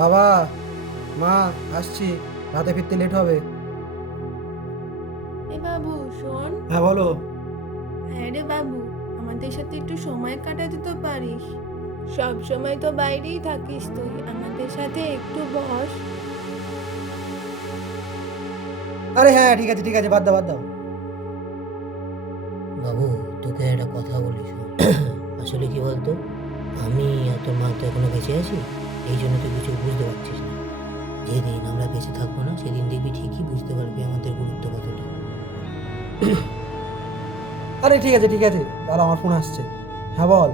বাবা, মা, আসছি, রাতে ফিরতে লেট হবে। এ বাবু শোন। হ্যাঁ বলো। হ্যাঁ রে বাবু, আমাদের সাথে একটু সময় কাটাতে তো পারিস। সব সময় তো বাইরেই থাকিস তুই, আমাদের সাথে একটু বস। আরে হ্যাঁ, ঠিক আছে ঠিক আছে, বাদ দাও বাদ দাও। বাবু, তোকে একটা কথা বলি শোন। আসলে কি বলতো, আমি আর তোর মা তো এখনো বেঁচে আছি, এই জন্য তুই কিছু বুঝতে পারছিস না। যেদিন আমরা বেঁচে থাকবো না, সেদিন দেখবি ঠিকই বুঝতে পারবি আমাদের গুরুত্ব কতটা। আরে ঠিক আছে ঠিক আছে, দাঁড়া, আমার ফোন আসছে। হ্যাঁ বল।